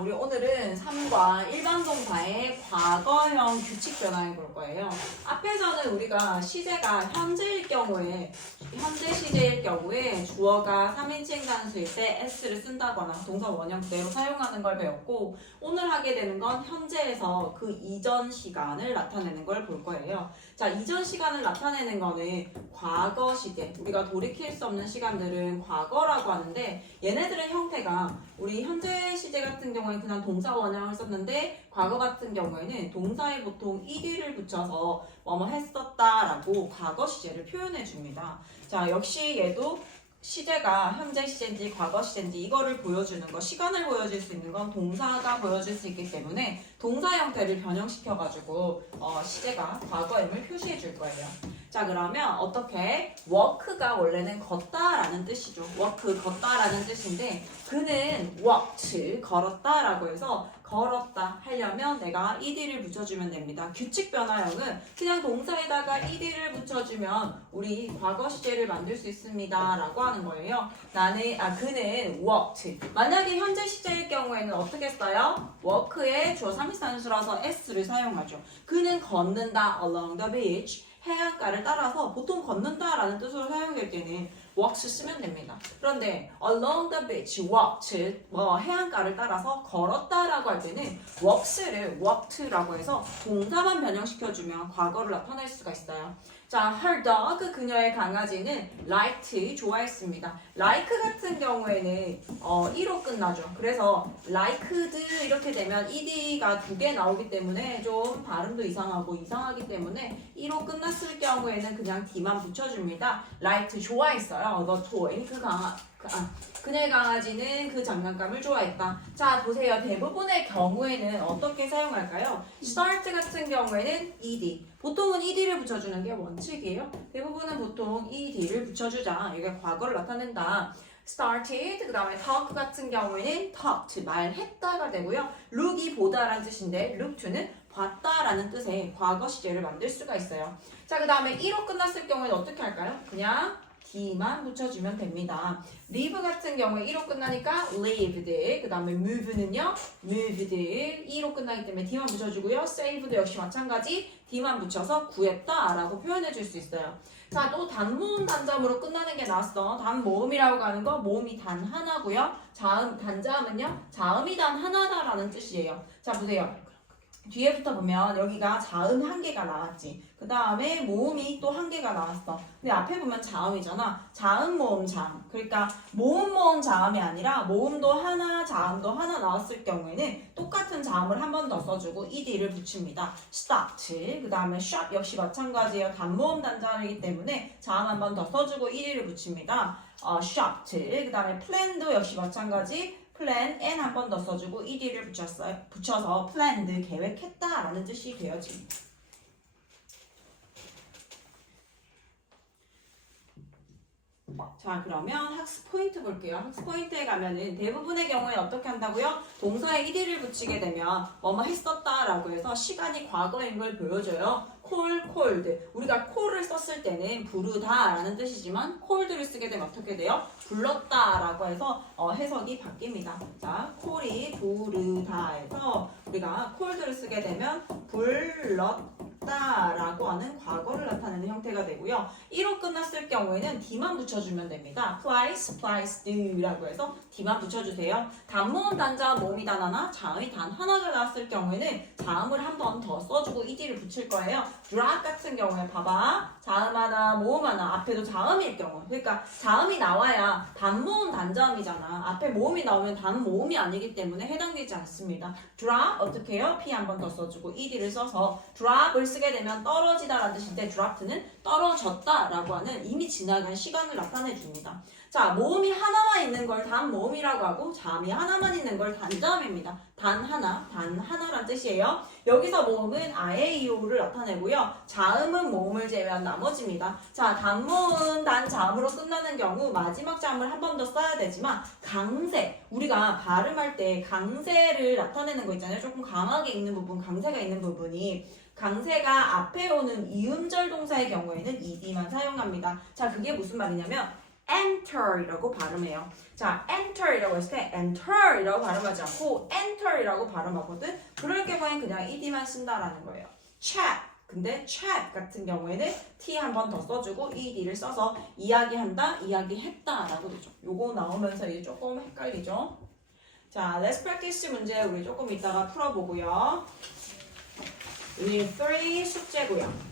우리 오늘은 3과 일반 동사의 과거형 규칙 변화해 볼 거예요. 앞에서는 우리가 시제가 현재 시제일 경우에 주어가 3인칭 단수일 때 s를 쓴다거나 동사 원형 그대로 사용하는 걸 배웠고, 오늘 하게 되는 건 현재에서 그 이전 시간을 나타내는 걸 볼 거예요. 자, 이전 시간을 나타내는 거는 과거 시제, 우리가 돌이킬 수 없는 시간들은 과거라고 하는데, 얘네들의 형태가 우리 현재 시제 같은 경우에 그냥 동사 원형을 썼는데, 과거 같은 경우에는 동사에 보통 ed를 붙여서 뭐뭐 했었다라고 과거 시제를 표현해 줍니다. 자, 역시 얘도 시제가 현재 시제인지 과거 시제인지 이거를 보여주는 거, 시간을 보여줄 수 있는 건 동사가 보여줄 수 있기 때문에 동사 형태를 변형시켜가지고 시제가 과거임을 표시해 줄 거예요. 자, 그러면 어떻게? walk가 원래는 걷다라는 뜻이죠. walk, 걷다라는 뜻인데, 그는 walked, 걸었다라고 해서 걸었다 하려면 내가 ed를 붙여주면 됩니다. 규칙 변화형은 그냥 동사에다가 ed를 붙여주면 우리 과거 시제를 만들 수 있습니다 라고 하는 거예요. 그는 walked. 만약에 현재 시제일 경우에는 어떻게 써요? walk의 주어 3인칭 단수라서 s를 사용하죠. 그는 걷는다 along the beach. 해안가를 따라서 보통 걷는다라는 뜻으로 사용될 때는 walks 쓰면 됩니다. 그런데 along the beach, walked, 해안가를 따라서 걸었다라고 할 때는 walks를 walked라고 해서 동사만 변형시켜주면 과거를 나타낼 수가 있어요. 자, her dog, 그녀의 강아지는 liked, 좋아했습니다. like 같은 경우에는 1로 끝나죠. 그래서 liked 이렇게 되면 ed가 2개 나오기 때문에 좀 발음도 이상하기 때문에 1로 끝났을 경우에는 그냥 d만 붙여줍니다. liked, 좋아했어요. The toy, 그녀의 강아지는 그 장난감을 좋아했다. 자, 보세요. 대부분의 경우에는 어떻게 사용할까요? start 같은 경우에는 ed. 보통은 ed를 붙여주는 게 원칙이에요. 대부분은 보통 ed를 붙여주자. 이게 과거를 나타낸다. started, 그 다음에 talk 같은 경우에는 talked, 말했다가 되고요. look이 보다라는 뜻인데 looked는 봤다라는 뜻의 과거 시제를 만들 수가 있어요. 자, 그 다음에 1로 끝났을 경우에는 어떻게 할까요? 그냥 d만 붙여주면 됩니다. live 같은 경우에 1로 끝나니까 lived, 그 다음에 move는요, moved, 2로 끝나기 때문에 d만 붙여주고요. save도 역시 마찬가지 d만 붙여서 구했다 라고 표현해 줄 수 있어요. 자, 또 단모음 단자음으로 끝나는 게 나왔어. 단모음이라고 하는 거 모음이 단 하나고요. 단자음은요, 자음이 단 하나다라는 뜻이에요. 자, 보세요. 뒤에부터 보면 여기가 자음 1개가 나왔지. 그 다음에 모음이 또 1개가 나왔어. 근데 앞에 보면 자음이잖아. 자음, 모음, 자음. 그러니까 모음, 자음이 아니라 모음도 하나, 자음도 하나 나왔을 경우에는 똑같은 자음을 한 번 더 써주고 ed를 붙입니다. stopped, 그 다음에 shop 역시 마찬가지예요. 단모음 단자음이기 때문에 자음 한 번 더 써주고 ed를 붙입니다. shopped, 그 다음에 planned 역시 마찬가지. plan, n 한 번 더 써주고 ed를 붙여서 planned, 계획했다라는 뜻이 되어집니다. 자, 그러면 학습 포인트 볼게요. 학습 포인트에 가면은 대부분의 경우에 어떻게 한다고요? 동사에 ed를 붙이게 되면 뭐뭐 했었다라고 해서 시간이 과거인 걸 보여줘요. cold. 우리가 call을 썼을 때는 부르다라는 뜻이지만 cold를 쓰게 되면 어떻게 돼요? 불렀다라고 해서 해석이 바뀝니다. 자, call이 부르다에서 우리가 cold를 쓰게 되면 불렀다라고 하는 과거를 나타내는 형태가 되고요. 1로 끝났을 경우에는 d만 붙여주면 됩니다. placed라고 해서 d만 붙여주세요. 단모음 단자음 모음이 단 하나, 자음이 단 하나가 나왔을 경우에는 자음을 한 번 더 써주고 ed를 붙일 거예요. drop 같은 경우에 봐봐. 자음 하나, 모음 하나, 앞에도 자음일 경우. 그러니까 자음이 나와야 단모음 단자음이잖아. 앞에 모음이 나오면 단모음이 아니기 때문에 해당되지 않습니다. drop 어떻게 해요? p 한 번 더 써주고 ed를 써서 drop을 쓰게 되면 떨어지다라는 뜻인데 dropped는 떨어졌다라고 하는 이미 지나간 시간을 나타내 줍니다. 자, 모음이 하나만 있는 걸 단모음이라고 하고 자음이 하나만 있는 걸 단자음입니다. 단하나란 뜻이에요. 여기서 모음은 아에이오를 나타내고요. 자음은 모음을 제외한 나머지입니다. 자, 단모음 단자음으로 끝나는 경우 마지막 자음을 한 번 더 써야 되지만 강세, 우리가 발음할 때 강세를 나타내는 거 있잖아요. 조금 강하게 있는 부분, 강세가 있는 부분이 강세가 앞에 오는 이음절 동사의 경우에는 ed만 사용합니다. 자, 그게 무슨 말이냐면 enter이라고 발음해요. 자, enter이라고 했을 때 enter이라고 발음하지 않고 enter이라고 발음하거든. 그럴 경우엔 그냥 ed만 쓴다라는 거예요. chat. 근데 chat 같은 경우에는 t 한 번 더 써주고 ed를 써서 이야기한다, 이야기했다라고 되죠. 요거 나오면서 이제 조금 헷갈리죠. 자, let's practice 문제 우리 조금 이따가 풀어보고요. 유닛 3 숙제고요.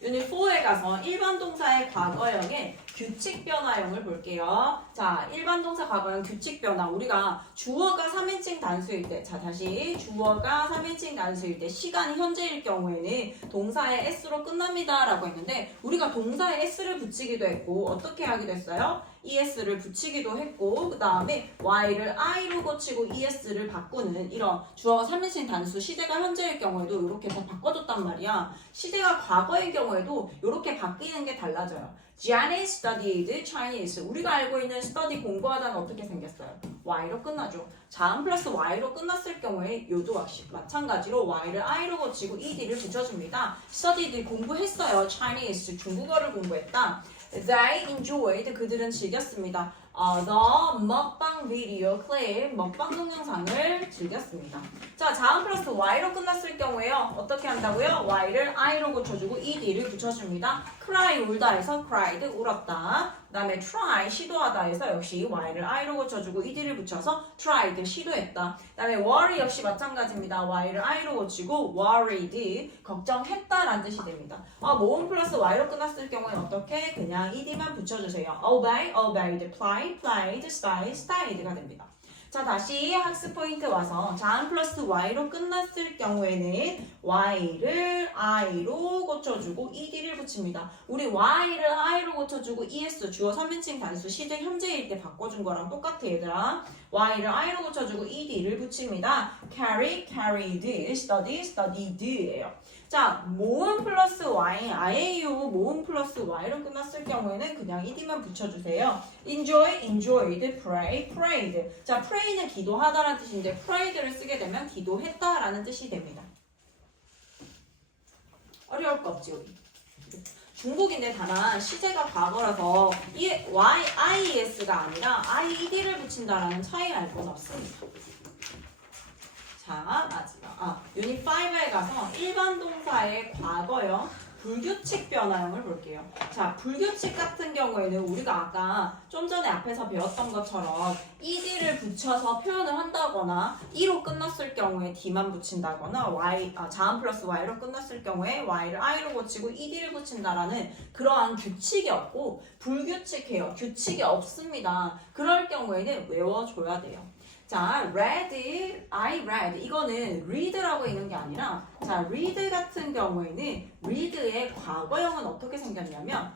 유닛 4에 가서 일반 동사의 과거형의 규칙 변화형을 볼게요. 자, 일반 동사 과거형 규칙 변화. 우리가 주어가 3인칭 단수일 때, 자, 다시 주어가 3인칭 단수일 때 시간이 현재일 경우에는 동사의 s로 끝납니다. 라고 했는데 우리가 동사에 s를 붙이기도 했고 어떻게 하기도 했어요? es를 붙이기도 했고 그 다음에 y를 i로 고치고 es를 바꾸는 이런 주어가 3인칭 단수 시제가 현재일 경우에도 이렇게 다 바꿔줬단 말이야. 시제가 과거일 경우에도 이렇게 바뀌는 게 달라져요. Janet studied Chinese. 우리가 알고 있는 study 공부하다는 어떻게 생겼어요? y로 끝나죠. 자음 플러스 y로 끝났을 경우에 요도 역시 마찬가지로 y를 i로 고치고 ed를 붙여줍니다. studied 공부했어요. Chinese 중국어를 공부했다. They enjoyed 그들은 즐겼습니다. The 먹방 비디오 클립 먹방 동영상을 즐겼습니다. 자, 자음 플러스 y로 끝났을 경우에요. 어떻게 한다고요? y를 i로 고쳐주고 ed를 붙여줍니다. cry 울다 해서 cried 울었다. 그 다음에 try 시도하다 해서 역시 y를 i로 고쳐주고 ed를 붙여서 tried 시도했다. 그 다음에 worry 역시 마찬가지입니다. y를 i로 고치고 worried 걱정했다라는 뜻이 됩니다. 모음 플러스 y로 끝났을 경우에 어떻게? 그냥 ed만 붙여주세요. obey, obeyed, play, played, style, styled가 됩니다. 자, 다시 학습 포인트 와서 자음 플러스 y로 끝났을 경우에는 y를 i로 고쳐주고 ed를 붙입니다. 우리 y를 i로 고쳐주고 es 주어 3인칭 단수 시제 현재일 때 바꿔준 거랑 똑같아 얘들아. y를 i로 고쳐주고 ed를 붙입니다. carry, carried, study, studied예요. 자, 모음 플러스 y, iau 모음 플러스 y로 끝났을 경우에는 그냥 ed만 붙여주세요. enjoy, enjoyed, pray, prayed. 자, pray는 기도하다라는 뜻인데 prayed를 쓰게 되면 기도했다라는 뜻이 됩니다. 어려울 거 없지 우리. 중국인데 다만 시제가 과거라서 이 IES가 아니라 IED를 붙인다라는 차이 알 건 없습니다. 자, 마지막 유닛 5에 가서 일반 동사의 과거형 불규칙 변화형을 볼게요. 자, 불규칙 같은 경우에는 우리가 아까 좀 전에 앞에서 배웠던 것처럼 ed를 붙여서 표현을 한다거나 e로 끝났을 경우에 d만 붙인다거나 자음 플러스 y로 끝났을 경우에 y를 i로 고치고 ed를 붙인다라는 그러한 규칙이 없고 불규칙해요. 규칙이 없습니다. 그럴 경우에는 외워줘야 돼요. 자, read, I read. 이거는 read라고 있는 게 아니라, 자, read 같은 경우에는 read의 과거형은 어떻게 생겼냐면,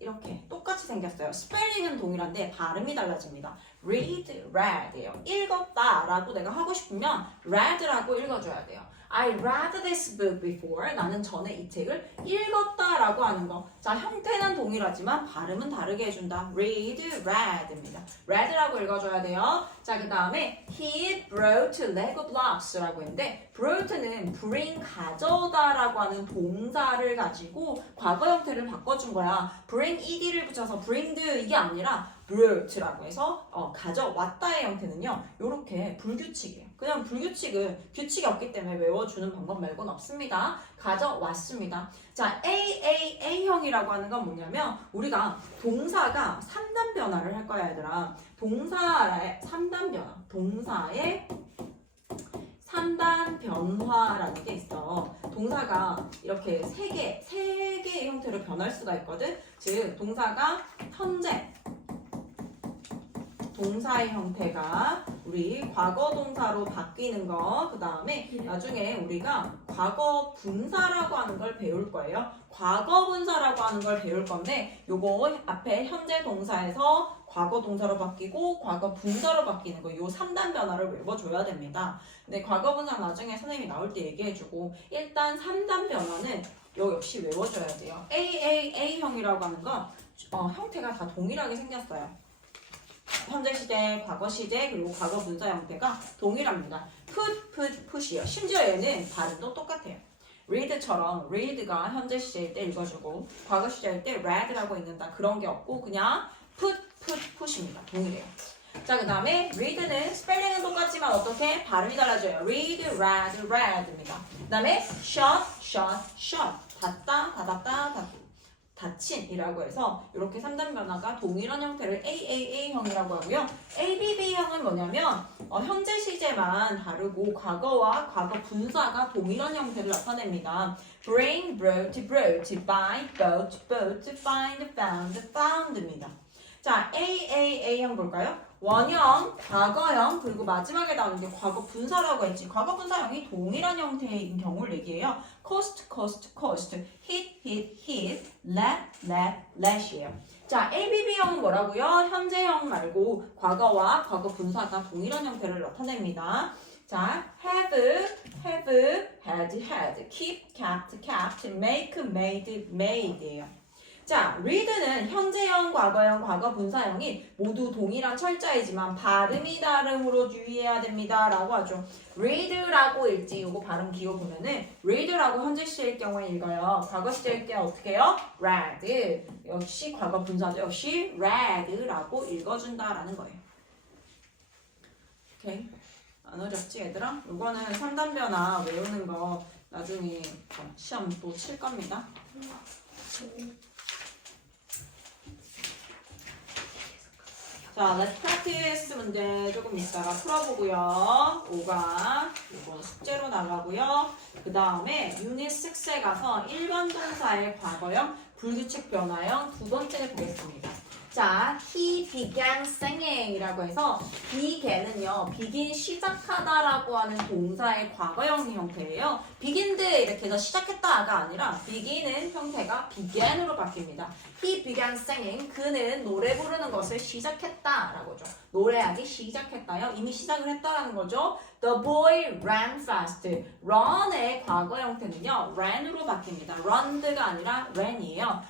이렇게 똑같이 생겼어요. 스펠링은 동일한데 발음이 달라집니다. read, read예요. 읽었다 라고 내가 하고 싶으면 read라고 읽어줘야 돼요. I read this book before. 나는 전에 이 책을 읽었다라고 하는 거. 자, 형태는 동일하지만 발음은 다르게 해준다. read, read입니다. read라고 읽어줘야 돼요. 자, 그 다음에 he brought Lego blocks라고 했는데 brought는 bring 가져다라고 하는 동사를 가지고 과거 형태를 바꿔준 거야. bring ed를 붙여서 bringed 이게 아니라 brought라고 해서 가져왔다의 형태는요. 이렇게 불규칙이에요. 그냥 불규칙은 규칙이 없기 때문에 외워주는 방법 말고는 없습니다. 가져왔습니다. 자, AAA형이라고 하는 건 뭐냐면 우리가 동사가 3단 변화를 할 거야 얘들아. 동사의 3단 변화. 동사의 3단 변화라는 게 있어. 동사가 이렇게 세 개의 형태로 변할 수가 있거든. 즉 동사가 현재 동사의 형태가 우리 과거 동사로 바뀌는 거, 그 다음에 나중에 우리가 과거 분사라고 하는 걸 배울 거예요. 과거 분사라고 하는 걸 배울 건데 요거 앞에 현재 동사에서 과거 동사로 바뀌고 과거 분사로 바뀌는 거, 요 3단 변화를 외워줘야 됩니다. 근데 과거 분사 나중에 선생님이 나올 때 얘기해주고 일단 3단 변화는 요 역시 외워줘야 돼요. AAA형이라고 하는 건 형태가 다 동일하게 생겼어요. 현재 시제, 과거 시제, 그리고 과거 분사 형태가 동일합니다. put, put, put이요. 심지어 얘는 발음도 똑같아요. read처럼 read가 현재 시제일 때 읽어주고 과거 시제일 때 read라고 읽는다 그런 게 없고 그냥 put입니다. 동일해요. 자, 그 다음에 read는 스펠링은 똑같지만 어떻게? 발음이 달라져요. read, read입니다. 그 다음에 shut. 닫다, 닫았다, 닫힌이라고 해서 이렇게 3단 변화가 동일한 형태를 AAA형이라고 하고요. ABB형은 뭐냐면 현재 시제만 다르고 과거와 과거 분사가 동일한 형태를 나타냅니다. bring, brought, buy, bought, find, found입니다. 자, AAA형 볼까요? 원형, 과거형, 그리고 마지막에 나오는 게 과거 분사라고 했지. 과거 분사형이 동일한 형태인 경우를 얘기해요. cost, hit, let이에요. 자, ABB형은 뭐라고요? 현재형 말고 과거와 과거 분사가 동일한 형태를 나타냅니다. 자, have, had, keep, kept, make, made이에요. 자, read는 현재형, 과거형, 과거 분사형이 모두 동일한 철자이지만 발음이 다름으로 주의해야 됩니다. 라고 하죠. read라고 읽지, 이거 발음 기어보면은 read라고 현재 시제일 경우에 읽어요. 과거 시제일 때 어떻게 해요? read. 역시 과거 분사도 역시 read라고 읽어준다라는 거예요. 오케이. 안 어렵지, 얘들아? 이거는 3단 변화 외우는 거 나중에 시험 또 칠 겁니다. 자, let's practice 문제 조금 이따가 풀어보고요. 5가 이거 숙제로 나가고요. 그 다음에 유닛 6에 가서 1번 동사의 과거형, 불규칙 변화형 두 번째를 보겠습니다. 자, he began singing 이라고 해서 begin은요, begin 시작하다라고 하는 동사의 과거형 형태예요. begined 이렇게 해서 시작했다가 아니라 begin은 형태가 began으로 바뀝니다. He began singing. 그는 노래 부르는 것을 시작했다라고 하죠. 노래하기 시작했다요. 이미 시작을 했다라는 거죠. The boy ran fast. run의 과거 형태는요, ran으로 바뀝니다. runed가 아니라 ran이에요.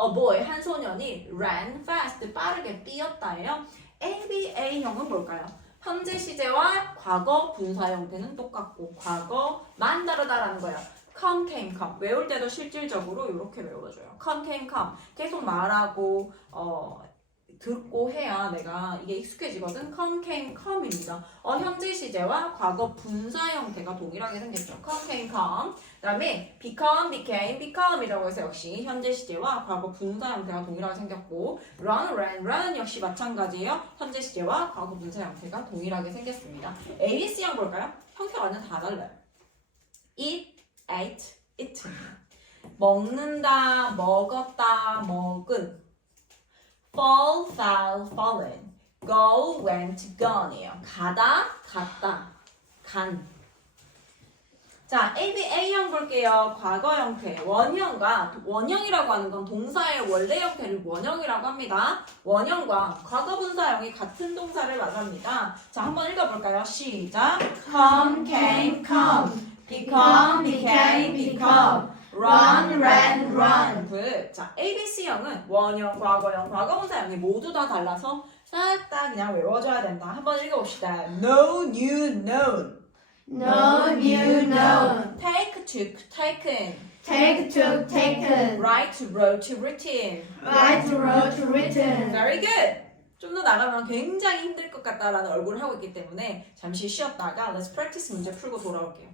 A boy, 한 소년이 ran fast, 빠르게 뛰었다예요. ABA형은 뭘까요? 현재 시제와 과거 분사 형태는 똑같고 과거만 다르다라는 거예요. come, came, come. 외울 때도 실질적으로 이렇게 외워줘요. come, came, come. 계속 말하고 듣고 해야 내가 이게 익숙해지거든. come, came, come입니다. 현재 시제와 과거 분사 형태가 동일하게 생겼죠. come, came, come. 그 다음에 become, became, become이라고 해서 역시 현재 시제와 과거 분사 형태가 동일하게 생겼고 run, ran 역시 마찬가지예요. 현재 시제와 과거 분사 형태가 동일하게 생겼습니다. ABC형 볼까요? 형태가 완전 다 달라요. eat, ate, eaten. 먹는다, 먹었다, 먹은. fall, fell, fallen. go, went, gone이에요. 가다, 갔다, 간. 자, ABA형 볼게요. 과거 형태. 원형이라고 하는 건 동사의 원래 형태를 원형이라고 합니다. 원형과 과거 분사형이 같은 동사를 말합니다. 자, 한번 읽어볼까요? 시작. come, came, come. become, became, become. run, ran, run. good. 자, ABC형은 원형, 과거형, 과거 분사형이 모두 다 달라서 싹 다 그냥 외워줘야 된다. 한번 읽어봅시다. know, knew, known. No, new, known. Take, took, taken. Take, took, taken. Write, wrote, written. Write, wrote, written. Very good. 좀 더 나가면 굉장히 힘들 것 같다라는 얼굴을 하고 있기 때문에 잠시 쉬었다가 Let's practice 문제 풀고 돌아올게요.